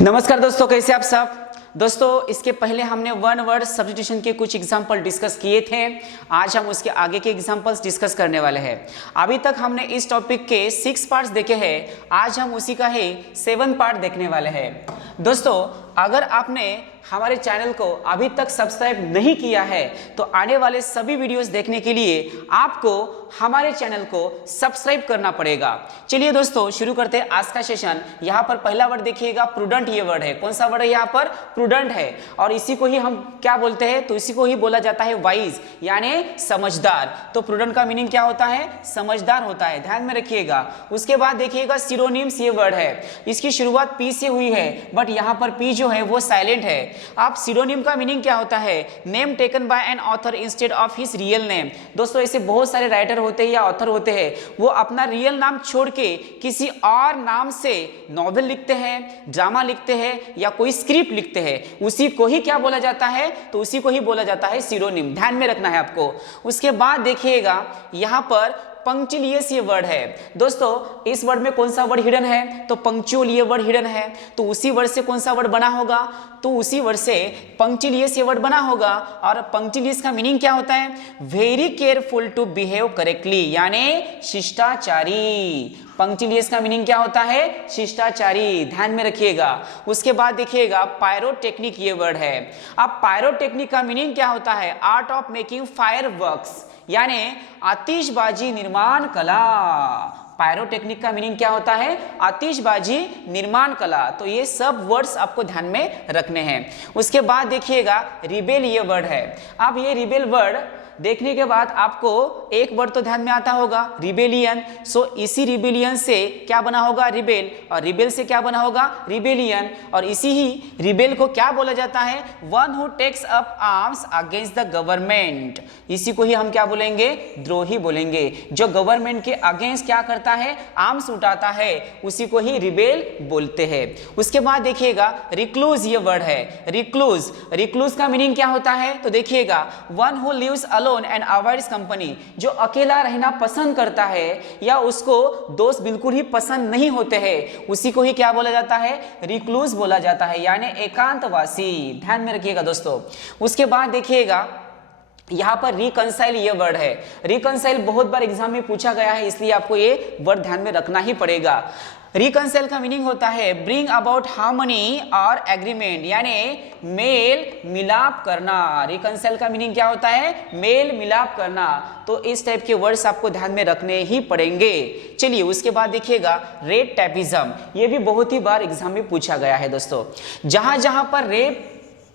नमस्कार दोस्तों, कैसे आप सब। दोस्तों, इसके पहले हमने वन वर्ड सब्स्टिट्यूशन के कुछ एग्जाम्पल डिस्कस किए थे। आज हम उसके आगे के एग्जाम्पल्स डिस्कस करने वाले हैं। अभी तक हमने इस टॉपिक के 6 पार्ट्स देखे हैं। आज हम उसी का ही 7 पार्ट देखने वाले हैं। दोस्तों, अगर आपने हमारे चैनल को अभी तक सब्सक्राइब नहीं किया है तो आने वाले सभी वीडियोस देखने के लिए आपको हमारे चैनल को सब्सक्राइब करना पड़ेगा। चलिए दोस्तों, शुरू करते हैं आज का सेशन। यहाँ पर पहला वर्ड देखिएगा, प्रूडेंट। ये वर्ड है, कौन सा वर्ड है यहाँ पर? प्रूडेंट है। और इसी को ही हम क्या बोलते हैं? तो इसी को ही बोला जाता है वाइज, यानी समझदार। तो प्रूडेंट का मीनिंग क्या होता है? समझदार होता है, ध्यान में रखिएगा। उसके बाद देखिएगा सिनोनिम्स। ये वर्ड है, इसकी शुरुआत पी से हुई है, बट यहाँ पर पी जो है वो साइलेंट है। आप सिनोनिम का मीनिंग क्या होता है? Name taken by an author instead of his real name. दोस्तों, ऐसे बहुत सारे राइटर होते हैं या ऑथर होते हैं, वो अपना रियल नाम छोड़ के किसी और नाम से नॉवेल लिखते हैं, ड्रामा लिखते हैं या कोई स्क्रिप्ट लिखते हैं। उसी को ही क्या बोला जाता है? तो उसी को ही बोला जाता है सिनोनिम। ध्यान में रखना है आपको। उसके बाद देखिएगा यहाँ पर पंक्चुअलियस ये वर्ड है। दोस्तों, इस वर्ड में कौन सा वर्ड हिडन है? तो पंक्चुअल ये वर्ड हिडन है। तो उसी वर्ड से कौन सा वर्ड बना होगा? तो उसी वर्ड से पंक्चुअलियस ये वर्ड बना होगा। और पंक्चुअलियस का मीनिंग क्या होता है? Very careful to behave correctly, यानी शिष्टाचारी। पंक्चुअलियस का मीनिंग क्या होता है? शिष्टाचारी। ध्यान में रखिएगा। उसके बाद देखिएगा पायरोटेक्निक ये वर्ड है। अब पायरोटेक्निक का मीनिंग क्या होता है? आर्ट ऑफ मेकिंग फायरवर्क्स, यानी आतिशबाजी निर्माण कला। पायरोटेक्निक का मीनिंग क्या होता है? आतिशबाजी निर्माण कला। तो ये सब वर्ड्स आपको ध्यान में रखने हैं। उसके बाद देखिएगा रिबेल ये वर्ड है। अब ये रिबेल वर्ड देखने के बाद आपको एक वर्ड तो ध्यान में आता होगा, रिबेलियन। सो इसी रिबेलियन से क्या बना होगा? रिबेल। और रिबेल से क्या बना होगा? रिबेलियन। और इसी ही रिबेल को क्या बोला जाता है? One who takes up arms against the government. इसी को ही हम क्या बोलेंगे? द्रोही बोलेंगे। जो गवर्नमेंट के अगेंस्ट क्या करता है? आर्म्स उठाता है, उसी को ही रिबेल बोलते हैं। उसके बाद देखिएगा रिक्लूज ये वर्ड है। रिक्लूज, रिक्लूज का मीनिंग क्या होता है? तो देखिएगा one who lives and avoids company. जो अकेला रहना पसंद करता है या उसको दोस्त बिल्कुल ही पसंद नहीं होते हैं, उसी को ही क्या बोला जाता है? रिक्लूज बोला जाता है, यानी एकांतवासी। ध्यान में रखिएगा दोस्तों। उसके बाद देखिएगा यहां पर रिकंसाइल ये वर्ड है। रिकंसाइल बहुत बार एग्जाम में पूछा गया है, इसलिए आपको ये वर्ड ध्यान में रखना ही पड़ेगा। रिकंसाइल का मीनिंग होता है ब्रिंग अबाउट हार्मनी और एग्रीमेंट, यानी मेल मिलाप करना। रिकंसाइल का मीनिंग क्या होता है? मेल मिलाप करना। तो इस टाइप के वर्ड्स आपको ध्यान में रखने ही पड़ेंगे। चलिए, उसके बाद देखिएगा रेप टैपिज्म। ये भी बहुत ही बार एग्जाम में पूछा गया है दोस्तों। जहां जहां पर रेप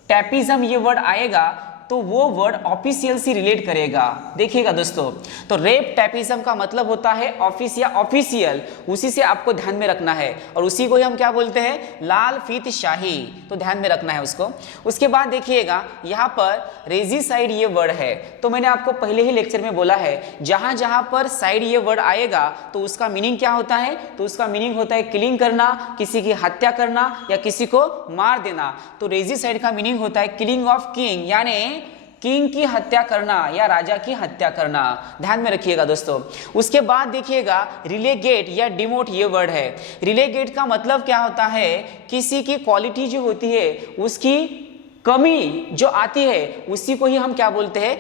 टैपिज्म ये वर्ड आएगा तो वो वर्ड ऑफिशियल से रिलेट करेगा। देखिएगा दोस्तों, तो रेप टैपिज्म का मतलब होता है ऑफिस या ऑफिशियल। उसी से आपको ध्यान में रखना है, और उसी को ही हम क्या बोलते हैं? लाल फीत शाही। तो ध्यान में रखना है उसको। उसके बाद देखिएगा यहाँ पर रेजिसाइड ये वर्ड है। तो मैंने आपको पहले ही लेक्चर में बोला है, जहां जहां पर साइड ये वर्ड आएगा तो उसका मीनिंग क्या होता है? तो उसका मीनिंग होता है किलिंग करना, किसी की हत्या करना या किसी को मार देना। तो रेजिसाइड का मीनिंग होता है किलिंग ऑफ किंग, यानी किंग की हत्या करना या राजा की हत्या करना। ध्यान में रखिएगा दोस्तों। उसके बाद देखिएगा रिलेगेट या डिमोट ये वर्ड है। रिलेगेट का मतलब क्या होता है? किसी की क्वालिटी जो होती है, उसकी कमी जो आती है, उसी को ही हम क्या बोलते हैं?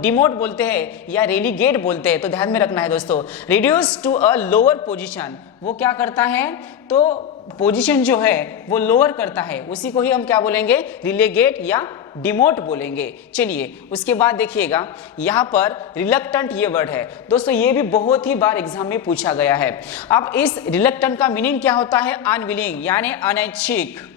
डिमोट बोलते हैं या रेलीगेट बोलते हैं। तो ध्यान में रखना है दोस्तों। Reduce to a lower position, वो क्या करता है? तो पोजीशन जो है वो लोअर करता है, उसी को ही हम क्या बोलेंगे? रिलेगेट या डिमोट बोलेंगे। चलिए, उसके बाद देखिएगा यहाँ पर रिलक्टेंट ये वर्ड है। दोस्तों, ये भी बहुत ही बार एग्जाम में पूछा गया है। अब इस रिलक्टेंट का मीनिंग क्या होता है? अनविलिंग, यानी अनैच्छिक।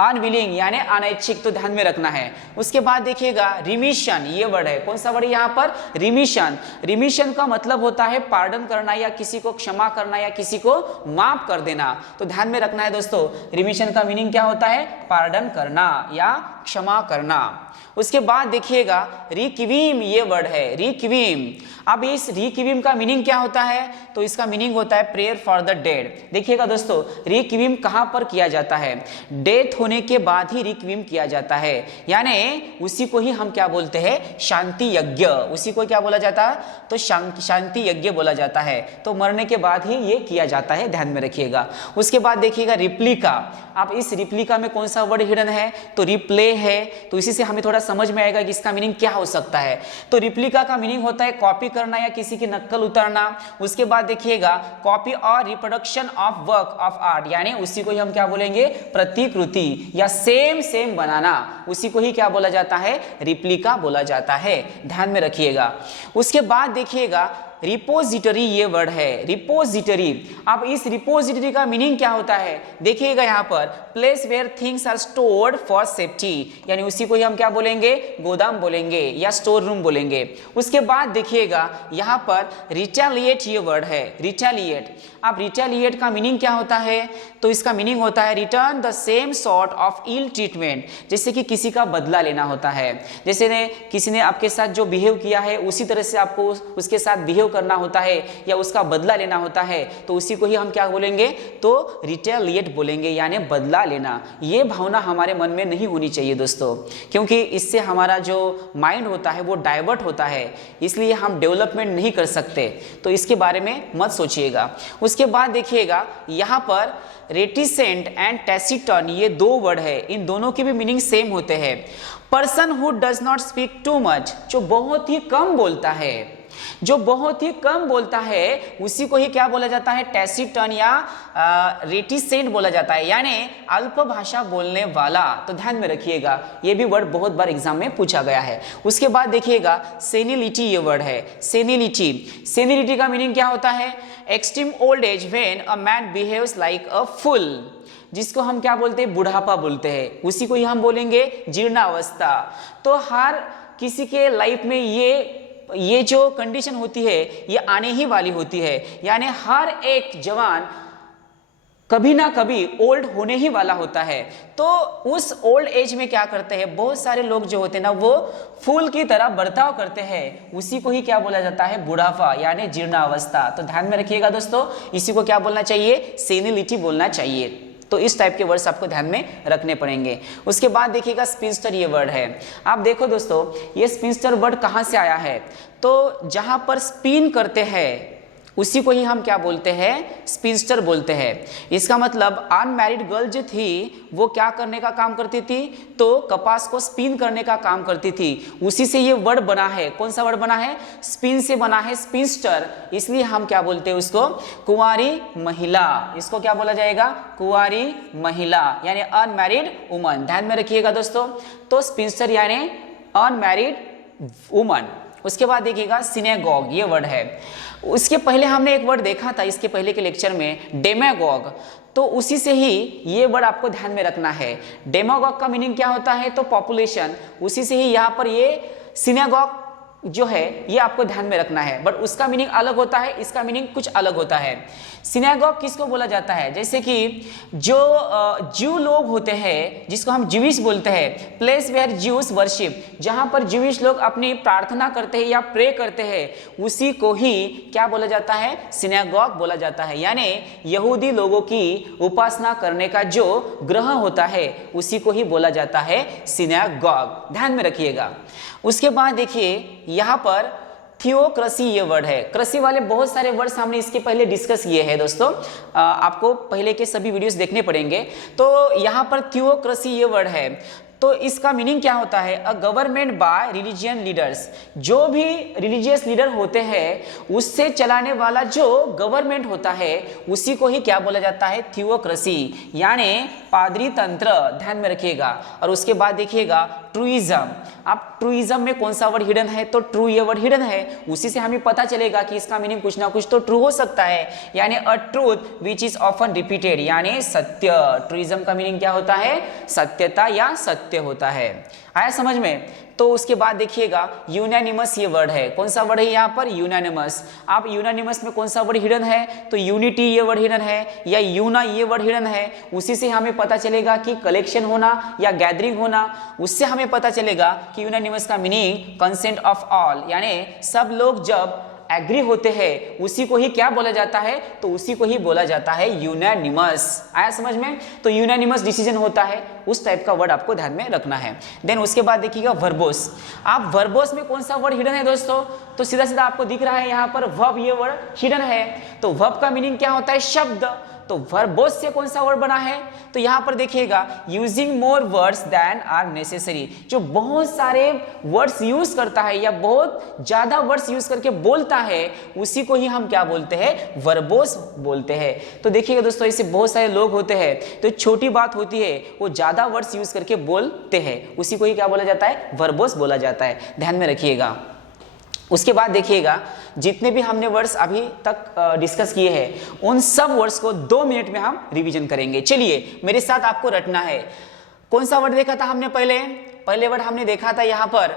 अनविलिंग यानी अनैच्छिक। तो ध्यान में रखना है। उसके बाद देखिएगा रिमिशन ये वर्ड है। कौन सा वर्ड है यहाँ पर? रिमिशन। रिमिशन का मतलब होता है पार्डन करना या किसी को क्षमा करना या किसी को माफ कर देना। तो ध्यान में रखना है दोस्तों, रिमिशन का मीनिंग क्या होता है? पार्डन करना या क्षमा करना। उसके बाद देखिएगा रिक्वीम ये वर्ड है। रिक्वीम। अब इस रिक्विएम का मीनिंग क्या होता है? तो इसका मीनिंग होता है प्रेयर फॉर द डेड। देखिएगा दोस्तों, रिक्विएम कहां पर किया जाता है? डेथ होने के बाद ही रिक्विएम किया जाता है, यानी उसी को ही हम क्या बोलते हैं? शांति यज्ञ। उसी को क्या बोला जाता है? तो शांति यज्ञ बोला जाता है। तो मरने के बाद ही ये किया जाता है, ध्यान में रखिएगा। उसके बाद देखिएगा रिप्लिका। अब इस रिप्लिका में कौन सा वर्ड हिडन है? तो रिप्ले है। तो इसी से हमें थोड़ा समझ में आएगा कि इसका मीनिंग क्या हो सकता है। तो रिप्लिका का मीनिंग होता है कॉपी करना या किसी की नकल उतारना। उसके बाद देखिएगा कॉपी और reproduction of work of art, यानी उसी को ही हम क्या बोलेंगे? प्रतिकृति या सेम बनाना। उसी को ही क्या बोला जाता है? रिप्लिका बोला जाता है, ध्यान में रखिएगा। उसके बाद देखिएगा रिपोजिटरी, ये वर्ड है रिपोजिटरी। अब इस रिपोजिटरी का मीनिंग क्या होता है? देखिएगा यहाँ पर place where things are stored for safety, यानी उसी को ही हम क्या बोलेंगे? गोदाम बोलेंगे या स्टोर रूम बोलेंगे। उसके बाद देखिएगा यहाँ पर रिटेलिएट, ये वर्ड है रिटेलिएट। अब रिटेलिएट का मीनिंग क्या होता है? तो इसका मीनिंग होता है return the same sort of ill treatment, जैसे कि किसी का बदला लेना होता है। जैसे किसी ने आपके साथ जो बिहेव किया है उसी तरह से आपको उसके साथ बिहेव करना होता है या उसका बदला लेना होता है, तो उसी को ही हम क्या बोलेंगे? तो रिटेलिएट बोलेंगे, यानी बदला लेना। ये भावना हमारे मन में नहीं होनी चाहिए दोस्तों, क्योंकि इससे हमारा जो माइंड होता है वो डाइवर्ट होता है, इसलिए हम डेवलपमेंट नहीं कर सकते। तो इसके बारे में मत सोचिएगा। उसके बाद देखिएगा यहाँ पर रेटिसेंट एंड टैसिटर्न, ये दो वर्ड है, इन दोनों के भी मीनिंग सेम होते हैं। Person who does not speak too much, जो बहुत ही कम बोलता है, जो बहुत ही कम बोलता है उसी को ही क्या बोला जाता है? टैसिटर्न या रेटिसेंट बोला जाता है, यानी अल्प भाषा बोलने वाला। तो ध्यान में रखिएगा, ये भी वर्ड बहुत बार एग्जाम में पूछा गया है। उसके बाद देखिएगा सेनिलिटी, ये वर्ड है सेनिलिटी। सेनिलिटी का मीनिंग क्या होता है? Extreme old age when a man behaves like a full, जिसको हम क्या बोलते हैं? बुढ़ापा बोलते हैं। उसी को ही हम बोलेंगे जीर्णावस्था। तो हर किसी के लाइफ में ये जो कंडीशन होती है ये आने ही वाली होती है, यानी हर एक जवान कभी ना कभी ओल्ड होने ही वाला होता है। तो उस ओल्ड एज में क्या करते हैं? बहुत सारे लोग जो होते हैं ना वो फूल की तरह बर्ताव करते हैं, उसी को ही क्या बोला जाता है? बुढ़ापा, यानी जीर्णावस्था। तो ध्यान में रखिएगा दोस्तों, इसी को क्या बोलना चाहिए? सेनिलिटी बोलना चाहिए। तो इस टाइप के वर्ड्स आपको ध्यान में रखने पड़ेंगे। उसके बाद देखिएगा स्पिंस्टर, ये वर्ड है। आप देखो दोस्तों, ये स्पिंस्टर वर्ड कहाँ से आया है? तो जहां पर स्पिन करते हैं उसी को ही हम क्या बोलते हैं? स्पिंस्टर बोलते हैं। इसका मतलब अनमैरिड गर्ल जो थी वो क्या करने का काम करती थी? तो कपास को स्पिन करने का काम करती थी। उसी से ये वर्ड बना है। कौन सा वर्ड बना है? स्पिन से बना है, स्पिंस्टर। इसलिए हम क्या बोलते हैं उसको? कुंवारी महिला। इसको क्या बोला जाएगा? कुंवारी महिला, यानी अनमैरिड वुमन। ध्यान में रखिएगा दोस्तों, तो स्पिंस्टर यानी अनमैरिड वुमन। उसके बाद देखिएगा सिनेगॉग, ये वर्ड है। उसके पहले हमने एक वर्ड देखा था इसके पहले के लेक्चर में, डेमागॉग। तो उसी से ही ये वर्ड आपको ध्यान में रखना है। डेमागॉग का मीनिंग क्या होता है? तो पॉपुलेशन। उसी से ही यहाँ पर ये सिनेगॉग जो है ये आपको ध्यान में रखना है, बट उसका मीनिंग अलग होता है, इसका मीनिंग कुछ अलग होता है। सिनेगॉग किसको बोला जाता है? जैसे कि जो ज्यू लोग होते हैं, जिसको हम ज्यूइश बोलते हैं, प्लेस वेयर ज्यूस वर्शिप, जहां पर ज्यूइश लोग अपनी प्रार्थना करते हैं या प्रे करते हैं, उसी को ही क्या बोला जाता है? सिनेगॉग बोला जाता है। यानी यहूदी लोगों की उपासना करने का जो ग्रह होता है उसी को ही बोला जाता है सिनेगॉग। ध्यान में रखिएगा। उसके बाद देखिए यहाँ पर थियोक्रेसी, ये वर्ड है। कृषि वाले बहुत सारे वर्ड्स हमने इसके पहले डिस्कस किए हैं दोस्तों, आपको पहले के सभी वीडियोस देखने पड़ेंगे। तो यहाँ पर थियोक्रेसी ये वर्ड है। तो इसका मीनिंग क्या होता है? A government by religion leaders, जो भी रिलीजियस लीडर होते हैं उससे चलाने वाला जो गवर्नमेंट होता है उसी को ही क्या बोला जाता है? थियोक्रेसी, यानी पादरी तंत्र। ध्यान में रखिएगा। और उसके बाद देखिएगा ट्रूइज्म। अब ट्रूइज्म में कौन सा वर्ड हिडन है? तो ट्रू ये वर्ड हिडन है। उसी से हमें पता चलेगा कि इसका मीनिंग कुछ ना कुछ तो ट्रू हो सकता है, यानी a truth which is often repeated, यानी सत्य। ट्रूइज्म का मीनिंग क्या होता है? सत्यता या सत्य होता है। आया समझ में? तो उसके बाद देखिएगा यूनानिमस, ये वर्ड है। कौन सा वर्ड है यहाँ पर? यूनानिमस। आप यूनानिमस में कौन सा वर्ड हिडन है? तो यूनिटी ये वर्ड हिडन है, या यूना ये वर्ड हिडन है। उसी से हमें पता चलेगा कि कलेक्शन होना या गैदरिंग होना। उससे हमें पता चलेगा कि यूनानिमस का मीनिंग कंसेंट ऑफ ऑल, यानी सब लोग जब एग्री होते हैं उसी को ही क्या बोला जाता है, तो उसी को ही बोला जाता है यूनानिमस। आया समझ में? तो यूनानिमस डिसीजन होता है, उस टाइप का वर्ड आपको ध्यान में रखना है। देन उसके बाद देखिएगा वर्बोस। आप वर्बोस में कौन सा वर्ड हिडन है दोस्तों, तो सीधा सीधा आपको दिख रहा है यहाँ पर वर्ब, ये वर्ड हिडन है। तो वर्ब का मीनिंग क्या होता है, शब्द। तो वर्बोस से कौन सा वर्ड बना है, तो यहां पर देखिएगा using more words than are necessary, जो बहुत सारे वर्ड्स यूज करता है या बहुत ज्यादा वर्ड्स यूज करके बोलता है, उसी को ही हम क्या बोलते हैं, वर्बोस बोलते हैं। तो देखिएगा दोस्तों, ऐसे बहुत सारे लोग होते हैं तो छोटी बात होती है वो ज्यादा वर्ड्स यूज करके बोलते हैं, उसी को ही क्या बोला जाता है, वर्बोस बोला जाता है। ध्यान में रखिएगा। उसके बाद देखिएगा जितने भी हमने वर्ड्स अभी तक डिस्कस किए हैं उन सब वर्ड्स को 2 मिनट में हम रिवीजन करेंगे। चलिए मेरे साथ आपको रटना है। कौन सा वर्ड देखा था हमने पहले वर्ड हमने देखा था यहाँ पर,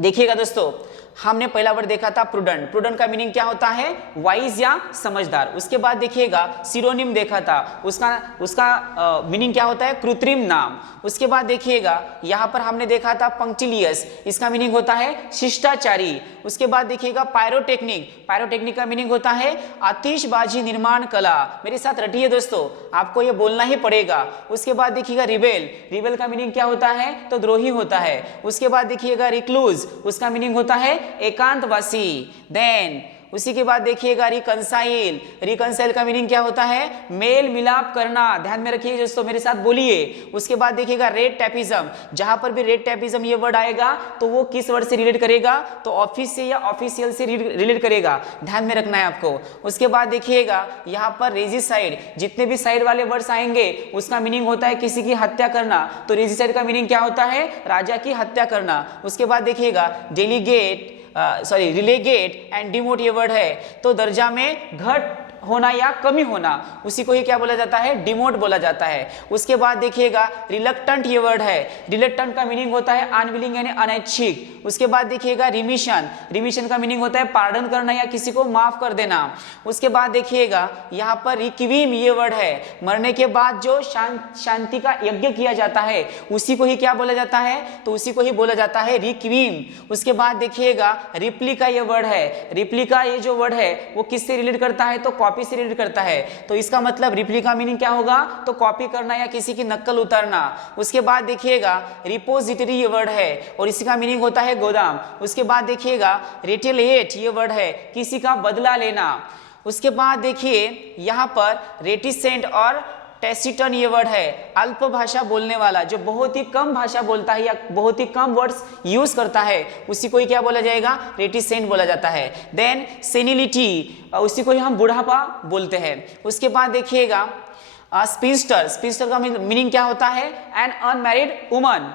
देखिएगा दोस्तों, हमने पहला वर्ड देखा था प्रूडेंट। प्रूडेंट का मीनिंग क्या होता है, वाइज या समझदार। उसके बाद देखिएगा सिरोनिम देखा था, उसका मीनिंग क्या होता है, कृत्रिम नाम। उसके बाद देखिएगा यहाँ पर हमने देखा था पंक्टिलियस, इसका मीनिंग होता है शिष्टाचारी। उसके बाद देखिएगा पायरोटेक्निक, पायरोटेक्निक का मीनिंग होता है आतिशबाजी निर्माण कला। मेरे साथ रटिए दोस्तों, आपको ये बोलना ही पड़ेगा। उसके बाद देखिएगा रिबेल, रिबेल का मीनिंग क्या होता है, तो द्रोही होता है। उसके बाद देखिएगा रिक्लूज, उसका मीनिंग होता है एकांतवासी। देन उसी के बाद देखिएगा रिकंसाइल, रिकंसाइल का मीनिंग क्या होता है, मेल मिलाप करना। ध्यान में रखिए दोस्तों, मेरे साथ बोलिए। उसके बाद देखिएगा रेड टैपिज्म, जहां पर भी रेड टैपिज्म ये वर्ड आएगा तो वो किस वर्ड से रिलेट करेगा, तो ऑफिस से या ऑफिशियल से रिलेट करेगा, ध्यान में रखना है आपको। उसके बाद देखिएगा यहाँ पर रेजिसाइड, जितने भी साइड वाले वर्ड्स आएंगे उसका मीनिंग होता है किसी की हत्या करना, तो रेजिसाइड का मीनिंग क्या होता है, राजा की हत्या करना। उसके बाद देखिएगा डेलीगेट रिलेगेट एंड डिमोट ये वर्ड है, तो दर्जा में घट होना या कमी होना, उसी को ही क्या बोला जाता है, डिमोट बोला जाता है। उसके बाद देखिएगा रिलक्टेंट ये वर्ड है, रिलक्टेंट का मीनिंग होता है अनविलिंग यानी अनैच्छिक। उसके बाद देखिएगा रिमिशन, रिमिशन का मीनिंग होता है पार्डन करना या किसी को माफ कर देना। उसके बाद देखिएगा यहाँ पर रिक्वीम ये वर्ड है, मरने के बाद जो शांति का यज्ञ किया जाता है उसी को ही क्या बोला जाता है, तो उसी को ही बोला जाता है रिक्वीम। उसके बाद देखिएगा रिप्लिका ये वर्ड है, रिप्लिका ये जो वर्ड है वो किससे रिलेट करता है, तो कॉपी से रिलेट करता है। तो इसका मतलब रिप्लिका मीनिंग क्या होगा, तो कॉपी करना या किसी की नकल उतारना। उसके बाद देखिएगा रिपोजिटरी ये वर्ड है और इसका मीनिंग होता है गोदाम। उसके बाद देखिएगा रिटेलिएट ये वर्ड है, किसी का बदला लेना। उसके बाद देखिए यहाँ पर रेटिसेंट और टेसिटन ये वर्ड है, अल्प भाषा बोलने वाला, जो बहुत ही कम भाषा बोलता है या बहुत ही कम वर्ड्स यूज करता है, उसी को ही क्या बोला जाएगा, रेटिसेंट बोला जाता है। देन सेनिलिटी, उसी को ही हम बुढ़ापा बोलते हैं। उसके बाद देखिएगा स्पिंस्टर, स्पिंस्टर का मीनिंग क्या होता है, एन अनमैरिड वुमन।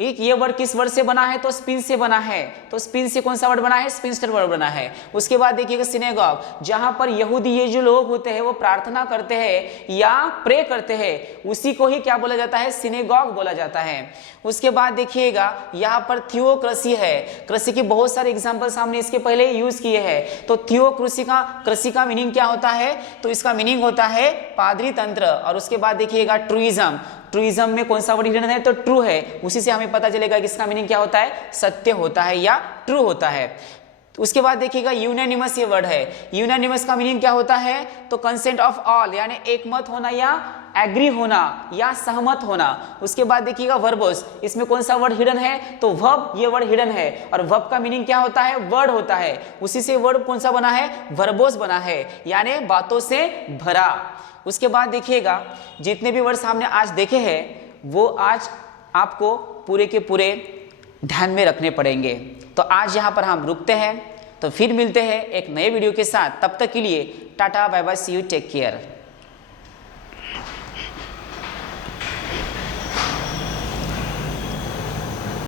एक ये वर्ड किस वर्ड से बना है, तो स्पिन से बना है, तो स्पिन से कौन सा वर्ड बना है, स्पिंस्टर वर्ड बना है। उसके बाद देखिएगा सिनेगॉग, जहां पर यहूदी ये जो लोग होते हैं वो प्रार्थना करते हैं या प्रे करते हैं, उसी को ही क्या बोला जाता है, सिनेगॉग बोला जाता है। उसके बाद देखिएगा यहाँ पर थियोक्रेसी है, कृषि के बहुत सारे एग्जाम्पल्स हमने इसके पहले यूज किए हैं। तो कृषि का मीनिंग क्या होता है, तो इसका मीनिंग होता है पादरी तंत्र। और उसके बाद देखिएगा ट्रूइज्म, ट्रूइज्म में कौन सा वर्ड हिडन है, तो ट्रू है, उसी से हमें पता चलेगा कि इसका मीनिंग क्या होता है, सत्य होता है या ट्रू होता है। उसके बाद देखिएगा यूनानिमस ये वर्ड है, यूनानिमस का मीनिंग क्या होता है, तो कंसेंट ऑफ ऑल यानी एकमत होना या एग्री होना या सहमत होना। उसके बाद देखिएगा वर्बोस, इसमें कौन सा वर्ड हिडन है, तो वर्ब ये वर्ड हिडन है और वर्ब का मीनिंग क्या होता है, वर्ड होता है, उसी से वर्ड कौन सा बना है, वर्बोस बना है, यानी बातों से भरा। उसके बाद देखिएगा जितने भी वर्ड्स हमने आज देखे हैं वो आज आपको पूरे के पूरे ध्यान में रखने पड़ेंगे। तो आज यहाँ पर हम रुकते हैं, तो फिर मिलते हैं एक नए वीडियो के साथ। तब तक के लिए ta-ta bye bye, see you, take care.